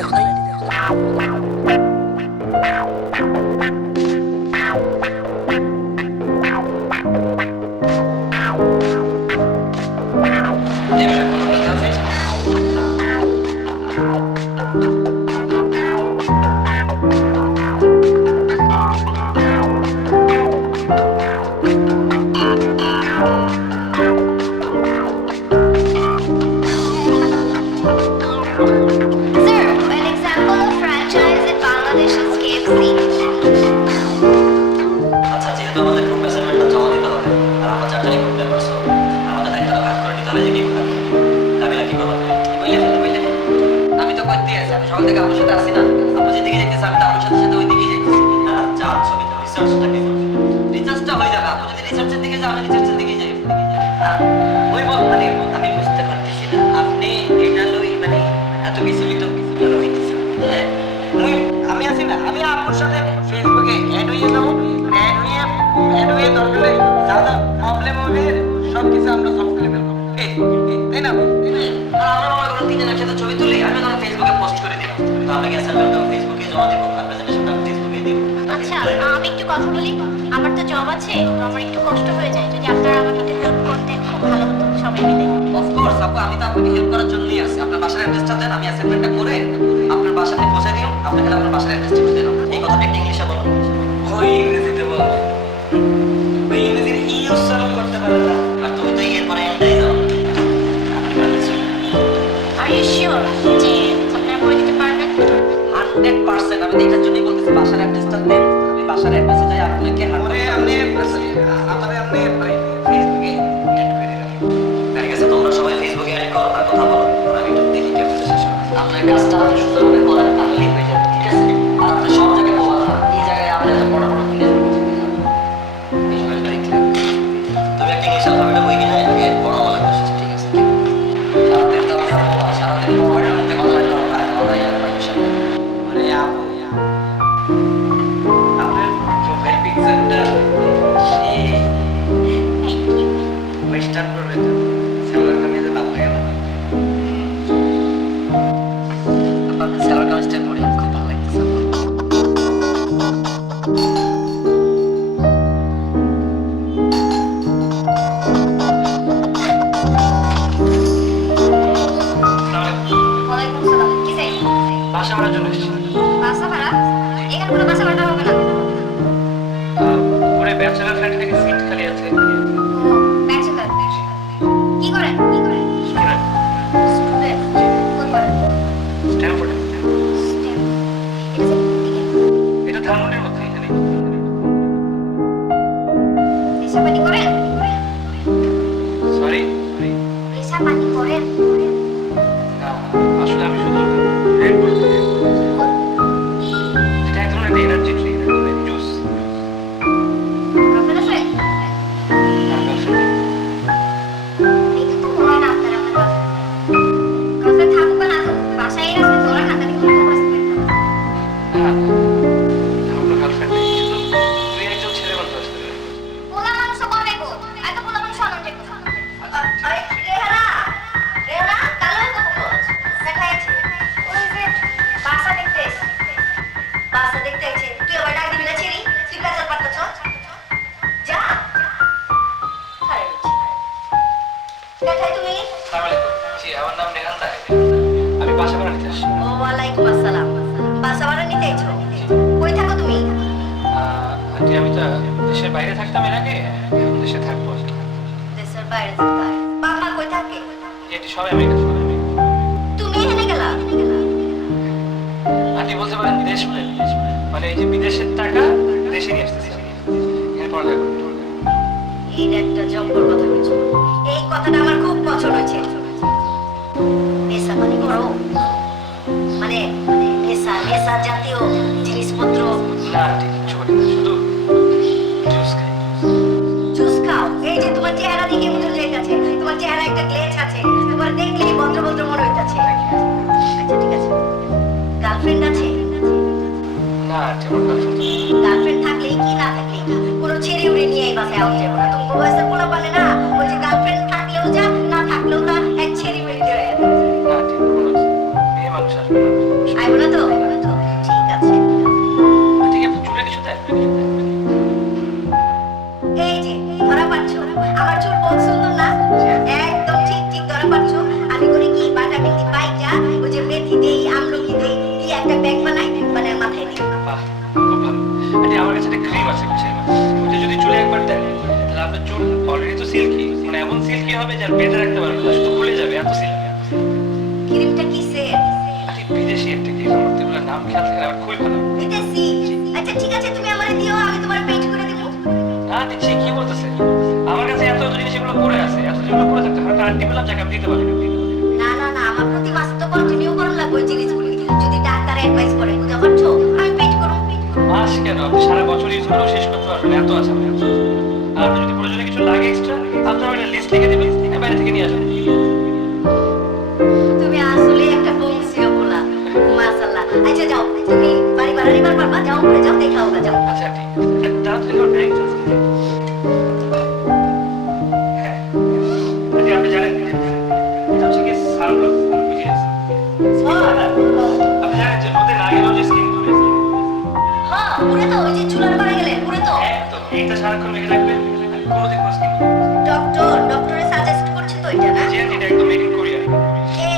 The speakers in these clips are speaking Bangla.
দেখো নাই আমার তো জব আছে, আমার একটু কষ্ট হয়ে যায়। যদি আপনারা আমাকে একটু হেল্প করতেন খুব ভালো হতো, সবাই মিলে। অফ কোর্স আপু, আমি তো আপনাকে হেল্প করার জন্যই আছি। আপনার বাসার অ্যাড্রেসটা দেন, আমি অ্যাসাইনমেন্টটা করে আপনার বাসাতে পৌঁছে দিই। আপনাকে আপনার বাসার অ্যাড্রেসটা করে দিলাম। এই কথাটা একটু ইংলিশে বলুন। ওই ইংরেজিতে বলো। ওই ইংরেজির ই উচ্চারণ করতে পারে না। আর তুমি তো এর পরে এন্ডাই যাও। আর ইউ শিওর যে আপনারা করে দিতে পারবেন? 100% আমি এটার জন্যই বলতেছি বাসার অ্যাড্রেসটা দেন। আমি বাসার অ্যাড্রেসে যাই আপনাকে পরে আপনি আমাদের আপনি ফেসবুকে অ্যাড করে দিলাম। ঠিক আছে, তোমরা সবাই ফেসবুকে অ্যাড করো আর কথা বলো। আমি একটু দেখি ক্যামেরা শেষ হয়। আপনার কাজটা সুন্দরভাবে করার তাহলেই হয়ে যাবে, ঠিক আছে? আর আপনি সব জায়গায় বলা না, এই জায়গায় আমরা এত বড় বড় প্লেয়ার তুমি একটা ইংলিশ অ্যালফাবেটে বই কিনে আগে বড় বলা করছিস, ঠিক আছে? সারাদিন তো আমরা সারাদিন মোবাইলের মধ্যে কথা বলা হয়, আমরা ইয়ার বাইরের সাথে মানে আপু আপনার প্রোফাইল পিকচারটা এই ওয়েস্টার্ন করবে তো সালোয়ার কামিজে ভালো লাগে না? আপনার সালোয়ার কামিজটা পরে খুব ভালো লাগতেছে। ওয়ালাইকুম আসসালাম। কি চাই? বাসা ভাড়ার জন্য এসেছি। বাসা ভাড়া? এখানে কোনো বাসা ভাড়া হবে না। উপরে ব্যাচেলার ফ্ল্যাট থেকে সিট খালি আছে। ব্যাচেলর। কি করেন? কি করেন? স্টুডেন্ট। স্টুডেন্ট। কোন করেন? স্ট্যানফোর্ডে। স্টেম। এটা ধানমন্ডির মধ্যে এখানে। নেশা পানি করেন? সরি নেশা পানি করেন? আসলে আমি শুধু রেড বুল এটা এক ধরনের এনার্জি ড্রিঙ্ক, জুস। আপনার আছে? দেখে তো মনে হয় না আপনার বাসা। কাছে থাকুক বা না থাকুক, বাসায় এসে তোরা হাতাহাতি করে খবর আসবেন না। আমার গার্লফ্রেন্ড নেই, শুধু তুই একজন ছেলে মানুষ আসতে। পোলা মানুষ করে গো, এত পোলা মানুষ আনন্দ দেখো। আরে রেহানা, রেহানা কালো তো কোচ দেখাইছে। ওই যে বাসা দেখতে এসে, বাসা দেখতে এসে তুই আবার ডাক দিবি না ছেড়ি, তুই কাছে পারতেছ যা। আরে দেখাই তুমি। জি, আমার নাম নেহাল তাহের। আমি বাসা ভাড়া নিতে আসছি। ও ওয়ালাইকুম আসসালাম। বাসা ভাড়া নিতে এসেছো? কই থাকো তুমি? আন্টি আমি তো দেশের বাইরে থাকতাম এর আগে, এখন দেশে থাকবো। দেশের বাইরে থাকতে হয়। বাবা কই থাকে? এটি সবাই আমেরিকা। তুমি এখানে গেলা? আন্টি বলতে পারেন বিদেশ মানে এই যে বিদেশের টাকা দেশে নিয়ে আসতেছি আমি। এখানে পড়ালেখা করি। এইটা একটা জব্বর কথা বলছো। এই কথাটা আমার খুব পছন্দ হয়েছে। নেশা পানি করো? মানে নেশা জাতীয় জিনিসপত্র না আন্টি কিচ্ছু করি না, শুধু জুস খাই। জুস খাও? এই যে তোমার চেহারা দেখে বোঝা যাইতাছে, তোমার চেহারা একটা গ্লেজ আছে, তোমার দেখলেই ভদ্র ভদ্র মনে হইতাছে। আচ্ছা ঠিক আছে, গার্লফ্রেন্ড আছে? না আন্টি আমার গার্লফ্রেন্ড। গার্লফ্রেন্ড থাকলেই কি না থাকলেই কি, কোনো ছেড়ে উড়ে নিয়ে এই বাসায় আউট যাবো না। তুমি বয়সে পোলা পালে না, ওই যে গার্লফ্রেন্ড থাকলেও যা না থাকলেও না, এক ছেড়ে উড়ে দিয়ে না আন্টি কোনো মেয়ে মানুষ আসবে না। আই যে আর বেঁধে রাখতে পারবে না, শুধু খুলে যাবে, এত সিল। ক্রিমটা কিসের? আরে বিদেশি একটা কি মূর্তিগুলোর নাম খেয়াল থাকে না, আমার খুবই ভালো। বিদেশি? আচ্ছা ঠিক আছে, তুমি আমারে দিও, আমি তোমার পেইন্ট করে দেব। না দিচ্ছি, কি বলতেছে? আমার কাছে এত জিনিস এগুলো পড়ে আছে, এত যেগুলো পড়ে থাকতে হয়, আন্টি বললাম যাকে আমি দিতে পারি। না না না, আমার প্রতি মাসে তো কন্টিনিউ করা লাগবে ওই জিনিসগুলো। যদি ডাক্তার অ্যাডভাইস করে, বুঝতে পারছো, আমি পেইন্ট করব। মাস কেন, আপনি সারা বছর ইউজ করেও শেষ করতে পারবেন, এত আছে আমার কাছে। আর আপনি যদি প্রয়োজনে কিছু লাগে এক্সট্রা, আপনার একটা লিস্ট লিখে দেবেন, বাইরে থেকে নিয়ে আসবেন। তুমি আসলে একটা বংশীয় পোলা, মাশাআল্লাহ। আচ্ছা যাও, তুমি বাড়ি বাড়ারি পারবা, যাও করে যাও, দেখা হোক, যাও। আচ্ছা ঠিক আছে, তাড়াতাড়ি আমার ব্যাগ চলছে। হ্যাঁ, আন্টি আপনি জানেন এটা হচ্ছে কি সানগ্লাস, বুঝিয়েছে। আপনি জানেন যে রোদে না গেলেও যে স্কিন পুড়ে যায়। হ্যাঁ, পুরে তো ওই যে চুলার পাড়ে গেলে পুরে তো। একদম, এইটা সারাক্ষণ মেখে রাখবেন, কোনোদিন কোনো স্কিন পুড়বে না। ডক্টরে সাজেস্ট করছে তো এটা না? জি আন্টি, এটা একদম মেড ইন কোরিয়া।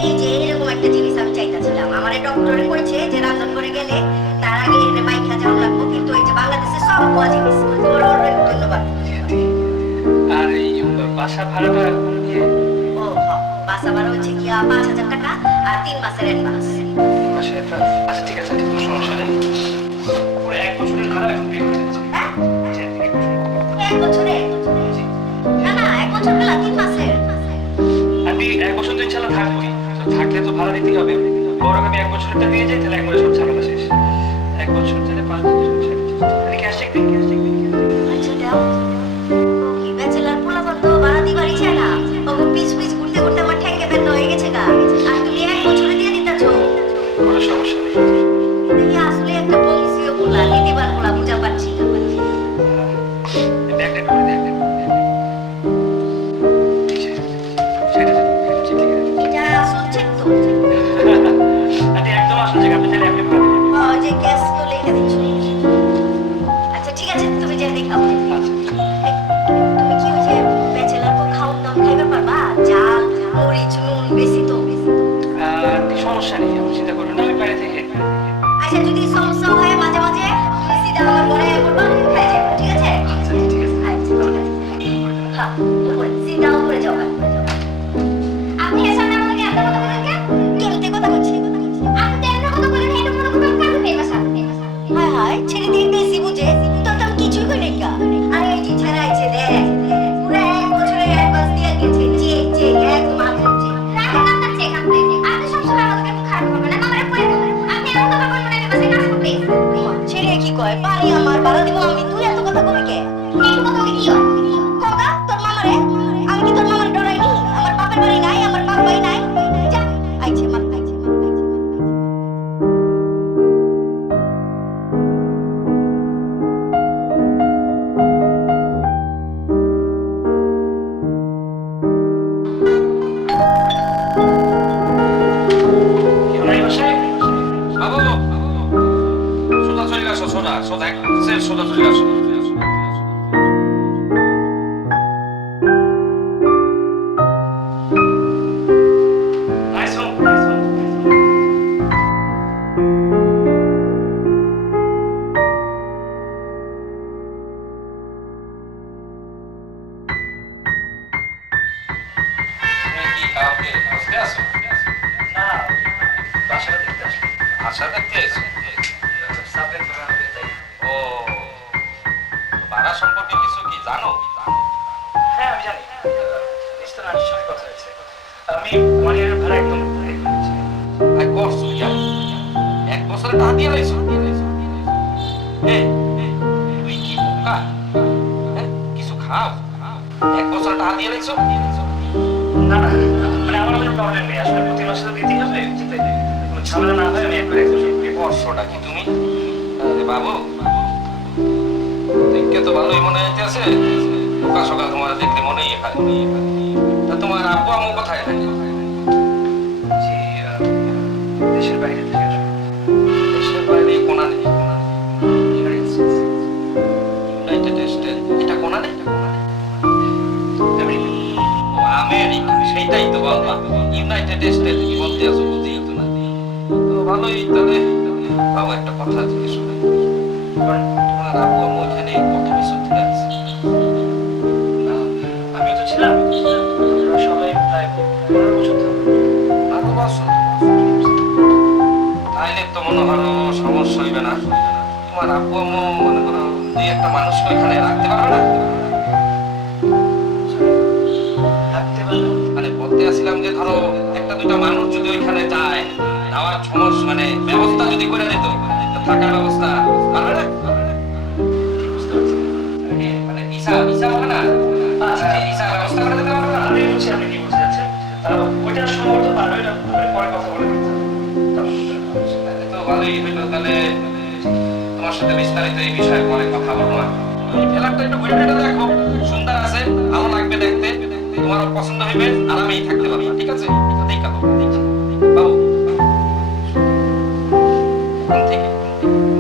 এই যে এরকম একটা জিনিস আমি চাইতাছিলাম। আমারে ডক্টরে কইছে যে রাজন করে গেলে তার আগে এনে মাইখা যাওয়া লাগবে, কিন্তু এই যে বাংলাদেশে সব পাওয়া জিনিস। তোমার অনেক ধন্যবাদ। আর এই বাসা ভাড়াটা নিয়ে ও হ্যাঁ, বাসা ভাড়া হচ্ছে কি 5,000 টাকা আর 3 মাসের অ্যাডভান্স। মাসে একটা, আচ্ছা ঠিক আছে, কোনো সমস্যা নেই। পুরো 1 বছরের ভাড়া এখন পে করে দিচ্ছি। হ্যাঁ, জি আন্টি, 1 বছর। 1 বছরে? জি না না, 1 বছর গেলা 3 মাসের। আন্টি, 1 বছর তো ইনশাল্লাহ থাকবোই, তো থাকলে তো ভাড়া দিতেই হবে। বরং আমি 1 বছরটা দিয়ে যাই, তাহলে একবারে সব ঝামেলা শেষ। 1 বছর তাহলে 5 বছর, ক্যাশ চেক দিন, ক্যাশ চেক দিন। আচ্ছা দাও। ও কি ব্যাচেলর পোলাপান তো ভাড়া দিবারই চায় না। ওকে পিছ পিছ ঘুরতে ঘুরতে আমার ঠ্যাঙ্গে ব্যথা হয়ে গেছে গা। আর তুমি 1 বছরে দিয়ে দিতেছো। কোনো সমস্যা নেই। তুমি আসলে একটা বংশীয় পোলা, নীতিবান পোলা, বুঝা পাচ্ছি। ব্যাগটা করে দিন। ঠিক আছে, সেটা ঠিক আছে। এটা আসল চেক তো? আন্টি একদম আসল জায়গা, আপনি চাইলে আপনি ভাড়া দিন। ওই যে গ্যাস তো লেখা দিচ্ছ। আচ্ছা ঠিক আছে, তুমি যা দেখাও। আচ্ছা, এই, তুমি কি ওই যে ব্যাচেলর পো খাওয়ার দাম খাইবার পারবা? জাল, মরিচ, নুন বেশি তো। আন্টি সমস্যা নেই, আপনি চিন্তা করবেন না, আমি বাইরে থেকে। আচ্ছা যদি সমস্যা হয় মাঝে মাঝে তুমি সিধা আমার ঘরে বলবা, খাই যাবে, ঠিক আছে? আচ্ছা ঠিক আছে। আচ্ছা হ্যাঁ, উপরে সিধা উপরে যাও। আপনি এর সামনে আমাকে এত কথা বলেন কেন? কেমতে কথা বলছি? আপনি তো এমন কথা বলেন, এটা মনে করবেন কাজ নেই বাসা। হায় হায়, ছেলে দিয়ে বেশি বুঝে, তোর তো আমি কিছুই কই নাই কা। আরে এই যে ছাড়াইছে দেখ, পুরো 1 বছরের অ্যাডভান্স দিয়ে গেছে। চেক চেক একদম আগুন চেক। রাখেন আপনার চেক আপনি। আপনি সবসময় আমাকে একটু খারাপ করবেন না, আমারে কই দেবেন। আপনি এমন কথা বলবেন না, আমি বাসায় কাজ করতে। ছেলে কি কয়, বাড়ি আমার ভাড়া দিব আমি, তুই এত কথা কবি কে? এই কথা কি হয়? কোকা তোর মামারে, আমি কি তোর মামার ডরাইনি? আমার বাপের বাড়ি নাই, আমার বাপ ভাই নাই। যা আইছে মার আইছে। কেউ নাই বাসায়? বাবু সোজা চলে আসো, সোজা সোজা একদম সোজা চলে আসো। Nice home. তুমি কি কাউকে বুঝতে আসো? না, বাসাটা দেখতে আসলাম। আশা দেখতে এসো? সাবলেট করা হবে তাই। ও, ভাড়া সম্পর্কে কিছু কি জানো? হ্যাঁ আমি জানি, নিশ্চয় আন্টির সঙ্গে কথা হয়েছে। আমি 1 ইয়ারের ভাড়া একদম pay করে দিচ্ছি। আর করছো জানি 1 বছরে টাকা দিয়ে লাইছো? এই তুই কি বোকা? হ্যাঁ, কিছু খাও? 1 বছরে টাকা দিয়ে লাইছো? না না, মানে আমার কোনো প্রবলেম নেই, আসলে প্রতি মাসে তো দিতেই হবে, তাই কোনো ঝামেলা না হয় আমি একবার 1 বছর pay করব। করছোটা কি তুমি? আরে বাবু দেখতে তো ভালোই মনে হইতেছে, সকাল সকাল তোমার দেখতে মনেই খায়। তা তোমার আব্বু আম্মু কোথায় থাকে? জি, দেশের বাইরে থেকে আসবে। দেশের বাইরে কোনা নেই? ইউনাইটেড স্টেটস, ইউনাইটেড স্টেট, এটা কোনা নেই? আমেরিকা। ও আমেরিকা, সেইটাই তো বলবা। ইউনাইটেড স্টেট কি বলতে আছো বুঝি তো না। তো ভালোই, তাহলে বাবু একটা কথা জিজ্ঞেস করি, তোমার আব্বু আম্মু এখানে কত বছর থেকে আছে? আমিও তো ছিলাম, আমরা সবাই মনে হলো সমস্যা হইবে না। তোমার আব্বু আম্মু মনে করো দুই একটা মানুষকে ওইখানে রাখতে পারবে না? থাকতে পারবে? মানে বলতে আসছিলাম যে ধরো একটা দুইটা মানুষ যদি ওইখানে যায়, যাওয়ার সমস্যা মানে ব্যবস্থা যদি করে দিত, তো থাকার ব্যবস্থা পারবে না? বুঝতে পারছি। মানে ভিসা ভিসা হবে না? আচ্ছা, ভিসার ব্যবস্থা করে দিতে পারবে না? আমি বুঝছি আপনি কি বলতে চাচ্ছেন। ওইটা সম্ভবত পারবে না, পরে কথা বলে দেখতে হবে। তাহলে তো ভালোই হইলো। তাহলে তোমার সাথে বিস্তারিত এই বিষয়ে পরে কথা বলবো। এই ফ্ল্যাটটা একটু ঘুরে ফিরে দেখো, সুন্দর আছে, ভালো লাগবে দেখতে, তোমার পছন্দ হইবে, আরামেই থাকতে পারবে। ঠিক আছে? তো দেখা দাও। বাবু, কোন থেকে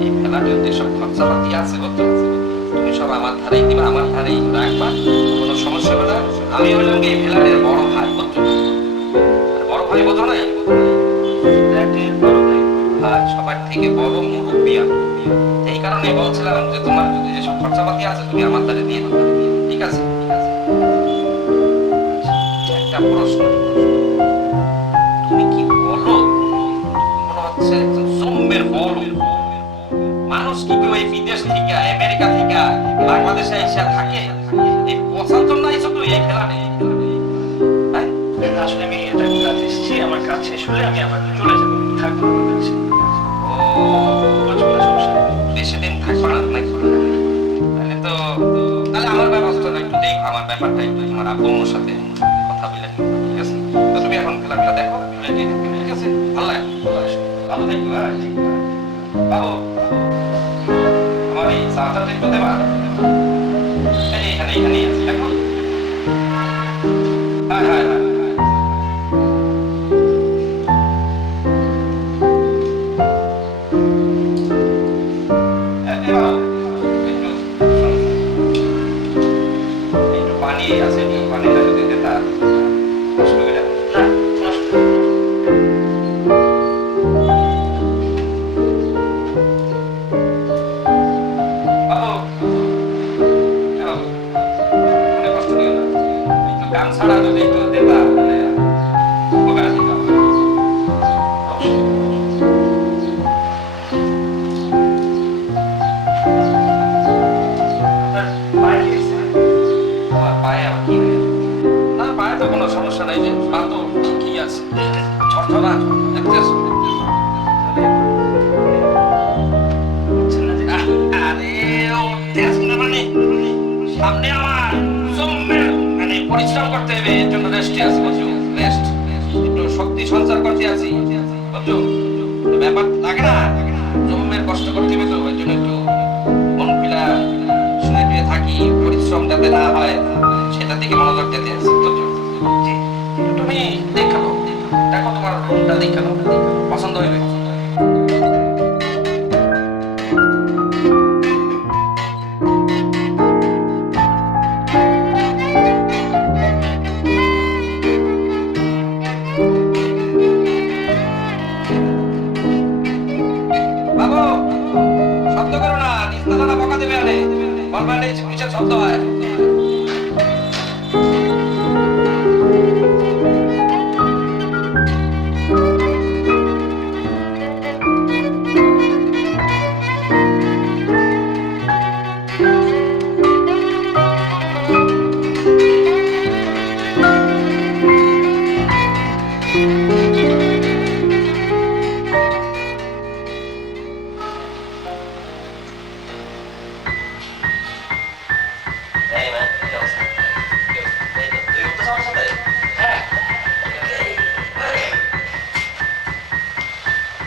এই ফ্ল্যাটের যেসব খরচাপাতি আছে বুঝছো, তুমি সব আমার ধারেই দিবা, আমার ধারেই রাখবা, কোনো সমস্যা হবে না। আমি হলাম কি এই ফ্ল্যাটের বড় ভাই বুঝছো, বড় ভাই বোঝো না? ফ্ল্যাটের বড় ভাই। আর সবার থেকে বড় মুরব্বী আমি। এই কারণে বলছিলাম যে তোমার যদি যেসব খরচাপাতি আছে তুমি আমার দ্বারা দিয়ে দেবে। ঠিক আছে? একটা প্রশ্ন, তুমি কি বলো? মনে হচ্ছে একজন জম্মের বড় মানুষ কি কেউ এই বিদেশ থেকে আমেরিকা থেকে বাংলাদেশে এসে থাকে? এই বসার জন্য আইছো তুই এই ফ্ল্যাটে? হ্যাঁ? আসলে আমি এটা কাজ এসেছি, আমার কাজ শেষ হলে আমি আবার চলে যাবো, থাকবো আমার কাছে। ও, বুঝতে পারছি, সমস্যা নেই। বেশি দিন থাকবে না নাকি? তাহলে আমার ব্যবস্থাটা একটু দেখো, আমার ব্যাপারটা একটু তোমার আব্বু আম্মুর সাথে কথা বলে নিও, ঠিক আছে? তো তুমি এখন খেলাটা দেখো, ঠিক আছে? ভালো লাগে? ভালো থাকবে। বাবু, আমার এই চার্জারটা একটু দেবা? এই যে এখানেই আছে, দেখো। হ্যাঁ হ্যাঁ হ্যাঁ। একটু পানি আছে, একটু পানিটা যদি দিতা কষ্ট করে। না, নষ্ট। বাবু, মনে কষ্ট দিও না, একটু গান ছাড়া যদি একটু দিতা তাহলে উপকার দিতাম। আপনার পায়ে কি হয়েছে? আমার পায়ে আবার কি হয়েছে? না, পায়ে তো কোনো সমস্যা নাই, যে পা তো ঠিকই আছে, ঝরঝরা দেখতেছো? বুঝছেন না যে আরে উঠতে আসি না মানে সামনে আমার জম্মের মানে পরিশ্রম করতে হবে, এর জন্য রেস্টে আছি বুঝছো? রেস্ট, একটু শক্তি সঞ্চার করতে আছি বুঝছো? ব্যাপার লাগে না, জম্মের কষ্ট করতে হবে, তো ওই জন্য একটু মন খুলা শুয়ে টুয়ে থাকি, পরিশ্রম যাতে না হয় সেটা দিকে মনোযোগ দিতে আছি বুঝছো? জি, তুমি দেখো দেখো তোমার রুমটা দেখো, পছন্দ হইবে। বাবু, শব্দ করো না, নিস্তালা বকা দেবে আরে, বলবা নেই কিসের শব্দ হয়? এই ম্যান, কি অবস্থা? এই তো, তুই উঠতেছ আমার সাথে? হ্যাঁ,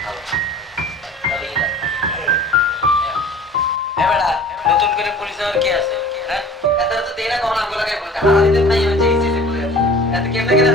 ভালো। তাহলে কি না? বেটা, নতুন করে পুলিশ আর কি আছে? হ্যাঁ? এত তো দেনা কখন আমগুলোকে হারা দিতে নাই হচ্ছে, এত কেমনে কেন